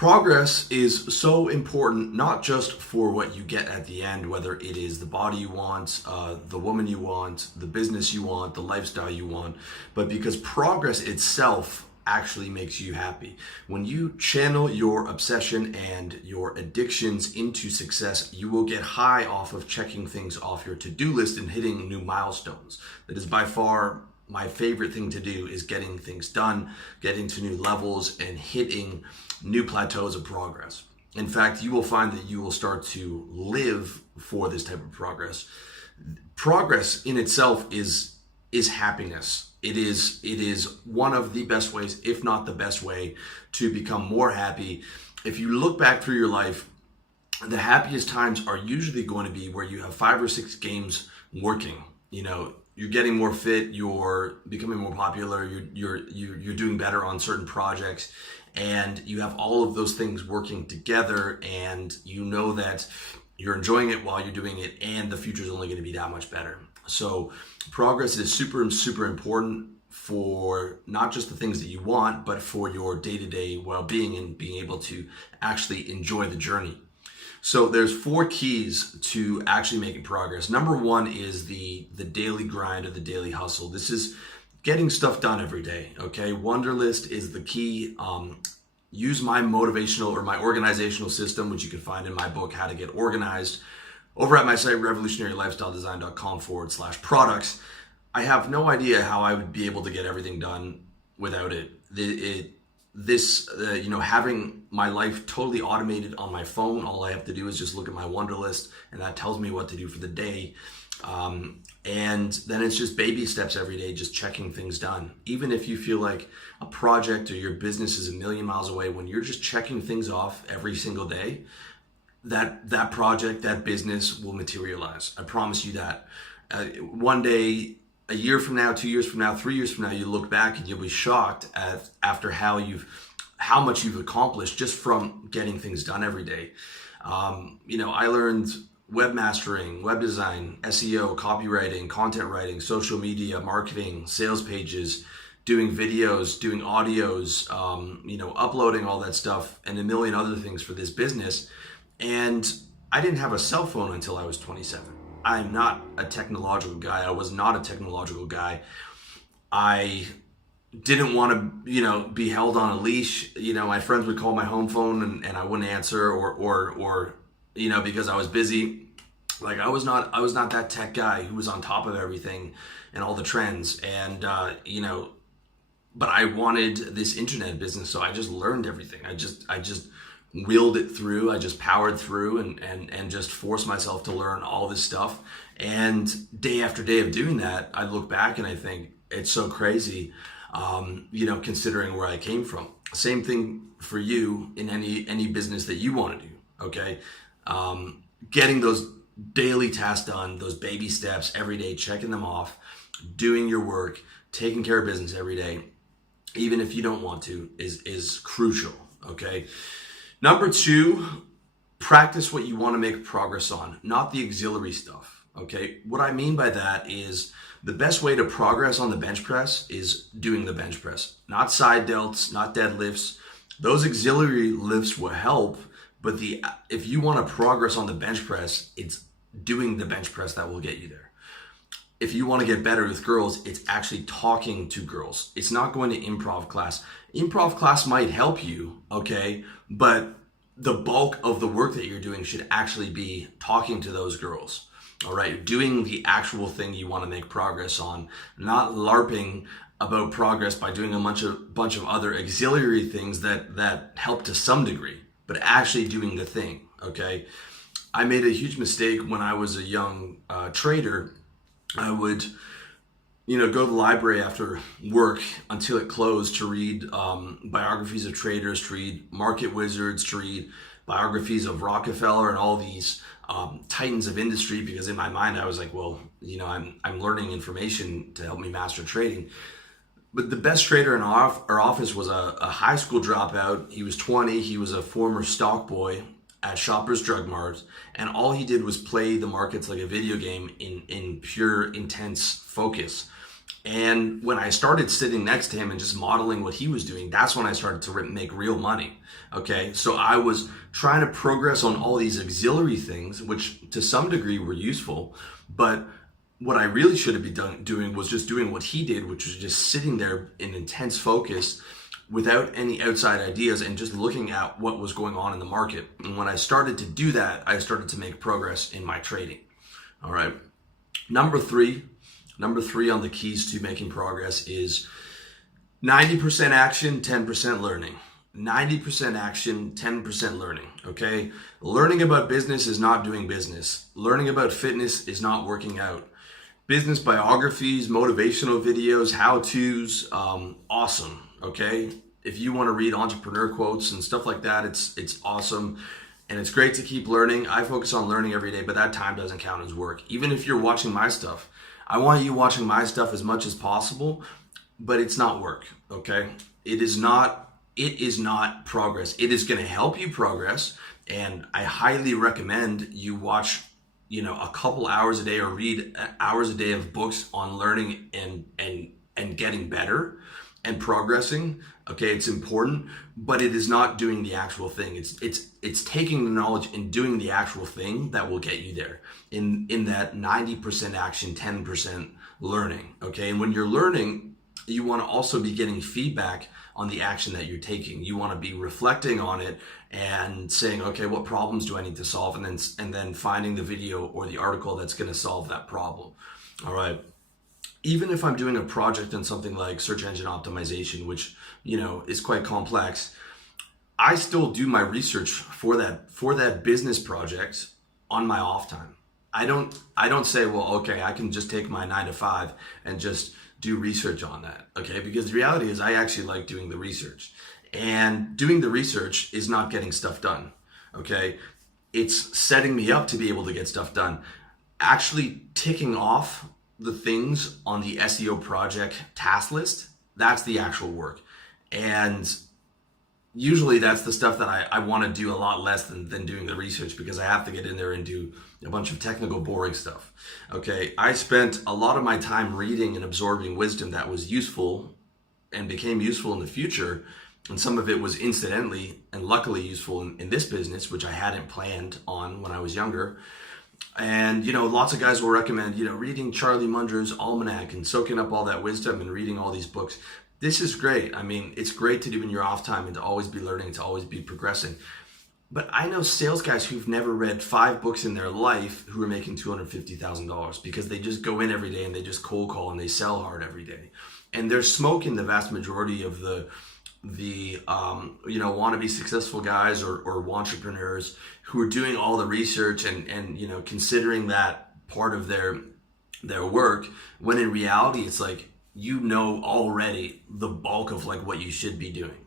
Progress is so important, not just for what you get at the end, whether it is the body you want, the woman you want, the business you want, the lifestyle you want, but because progress itself actually makes you happy. When you channel your obsession and your addictions into success, you will get high off of checking things off your to-do list and hitting new milestones. That is by far my favorite thing to do, is getting things done, getting to new levels, and hitting new plateaus of progress. In fact, you will find that you will start to live for this type of progress. Progress in itself is happiness. It is one of the best ways, if not the best way, to become more happy. If you look back through your life, the happiest times are usually going to be where you have 5 or 6 games working. You know, you're getting more fit, you're becoming more popular, you're doing better on certain projects, and you have all of those things working together, and you know that you're enjoying it while you're doing it, and the future is only going to be that much better. So progress is super important for not just the things that you want, but for your day-to-day well-being and being able to actually enjoy the journey. So there's 4 keys to actually making progress. Number 1 is the daily grind or the daily hustle. This is getting stuff done every day, okay? Wunderlist is the key. Use my motivational or my organizational system, which you can find in my book, How to Get Organized, over at my site, revolutionarylifestyledesign.com/products. I have no idea how I would be able to get everything done without it. Having my life totally automated on my phone, all I have to do is just look at my Wunderlist, and that tells me what to do for the day. And then it's just baby steps every day, just checking things done. Even if you feel like a project or your business is a million miles away, when you're just checking things off every single day, that project, that business will materialize. I promise you that. One day, a year from now, 2 years from now, 3 years from now, you look back and you'll be shocked after how much you've accomplished just from getting things done every day. I learned webmastering, web design, SEO, copywriting, content writing, social media, marketing, sales pages, doing videos, doing audios, uploading all that stuff, and a million other things for this business. And I didn't have a cell phone until I was 27. I'm not a technological guy. I was not a technological guy. I didn't want to, be held on a leash. My friends would call my home phone and I wouldn't answer or because I was busy. Like I was not that tech guy who was on top of everything and all the trends. And, but I wanted this internet business. So I just learned everything. I just wheeled it through. I just powered through and just forced myself to learn all this stuff. And day after day of doing that, I look back and I think it's so crazy, considering where I came from. Same thing for you in any business that you want to do, okay? Getting those daily tasks done, those baby steps every day, checking them off, doing your work, taking care of business every day, even if you don't want to, is crucial, okay? Number 2, practice what you want to make progress on, not the auxiliary stuff, okay? What I mean by that is the best way to progress on the bench press is doing the bench press, not side delts, not deadlifts. Those auxiliary lifts will help, but if you want to progress on the bench press, it's doing the bench press that will get you there. If you want to get better with girls, it's actually talking to girls. It's not going to improv class. Improv class might help you, okay? But the bulk of the work that you're doing should actually be talking to those girls, all right? Doing the actual thing you want to make progress on, not LARPing about progress by doing a bunch of other auxiliary things that help to some degree, but actually doing the thing, okay? I made a huge mistake when I was a young trader. I would, go to the library after work until it closed to read biographies of traders, to read market wizards, to read biographies of Rockefeller and all these titans of industry, because in my mind I was like, well, I'm learning information to help me master trading. But the best trader in our office was a high school dropout. He was 20. He was a former stock boy at Shoppers Drug Mart, and all he did was play the markets like a video game in pure intense focus. And when I started sitting next to him and just modeling what he was doing, that's when I started to make real money. Okay, so I was trying to progress on all these auxiliary things, which to some degree were useful, but what I really should have been doing was just doing what he did, which was just sitting there in intense focus without any outside ideas and just looking at what was going on in the market. And when I started to do that, I started to make progress in my trading. All right. Number three on the keys to making progress is 90% action, 10% learning. 90% action, 10% learning, okay? Learning about business is not doing business. Learning about fitness is not working out. Business biographies, motivational videos, how-tos, awesome, okay? If you want to read entrepreneur quotes and stuff like that, it's awesome. And it's great to keep learning. I focus on learning every day, but that time doesn't count as work. Even if you're watching my stuff, I want you watching my stuff as much as possible, but it's not work, okay? It is not progress. It is going to help you progress, and I highly recommend you watch, a couple hours a day or read hours a day of books on learning and getting better and progressing. Okay, it's important, but it is not doing the actual thing. It's taking the knowledge and doing the actual thing that will get you there in that 90% action, 10% learning. Okay, and when you're learning, you want to also be getting feedback on the action that you're taking. You want to be reflecting on it and saying, okay, what problems do I need to solve? And then finding the video or the article that's going to solve that problem. All right. Even if I'm doing a project on something like search engine optimization, which, is quite complex, I still do my research for that business project on my off time. I don't say, well, okay, I can just take my 9 to 5 and just do research on that. Okay. Because the reality is I actually like doing the research, and doing the research is not getting stuff done. Okay. It's setting me up to be able to get stuff done. Actually ticking off the things on the SEO project task list, that's the actual work. And usually that's the stuff that I want to do a lot less than doing the research, because I have to get in there and do a bunch of technical, boring stuff. Okay, I spent a lot of my time reading and absorbing wisdom that was useful and became useful in the future. And some of it was incidentally and luckily useful in this business, which I hadn't planned on when I was younger. And, lots of guys will recommend, reading Charlie Munger's Almanac and soaking up all that wisdom and reading all these books. This is great. I mean, it's great to do in your off time and to always be learning, to always be progressing. But I know sales guys who've never read 5 books in their life who are making $250,000 because they just go in every day and they just cold call and they sell hard every day. And they're smoking the vast majority of the wannabe successful guys or entrepreneurs who are doing all the research and considering that part of their work, when in reality it's like already the bulk of like what you should be doing.